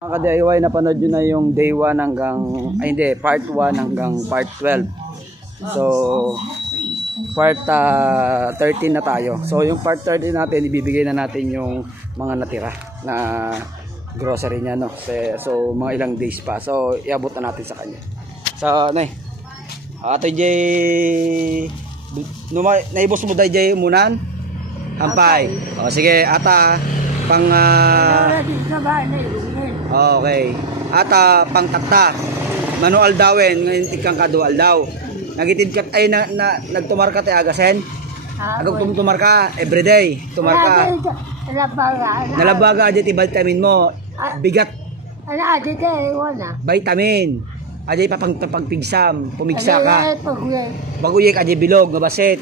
Mga ka-DIY, napanood nyo na yung day 1 hanggang, ay hindi, part 1 hanggang part 12. So, part 13 na tayo. So, yung part 13 natin, ibibigay na natin yung mga natira na grocery niya, no? So, mga ilang days pa. So, iabot na natin sa kanya. So, Ate J, naibos mo tayo J umunan? Hampay. O, sige, ata, pang... okay. At pang takta. Manual dawin, ngayon ikang kadual daw. Nagitid ka ay nagtumar ka te agasen? Agog tumtumar ka everyday. Tumar ka. Nalabaga aja ti vitamin mo. Bigat. Ala aja te wala. Vitamin. Aja pagpigsam, pumigsa ka. Baguyek aja bilog nga baset.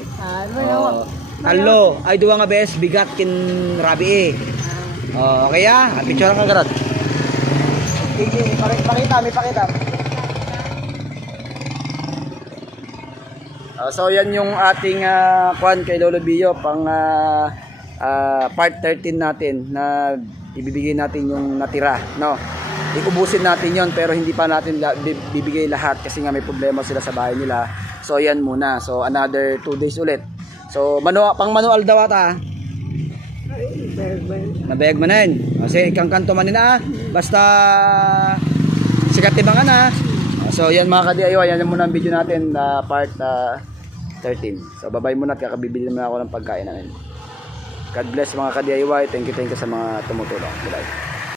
Talo, ay duwa nga bes bigat kin rabi eh. Okay ah, picture ka garot. Pakita, may pakita. So yan yung ating kwan kay Lolo Bio pang part 13 natin na ibibigay natin yung natira, no. Ikubusin natin yon pero hindi pa natin bibigay lahat kasi nga may problema sila sa bahay nila. So yan muna. So another 2 days ulit. So pang manual daw ata. Nabayag manin. Kasi ikang kanto manin na. Basta sikat tibangan na. So yan mga ka-DIY, yan muna ang video natin part 13. So babay muna at kakabibili naman ako ng pagkain namin. God bless mga ka-DIY. Thank you sa mga tumutulong. Bye.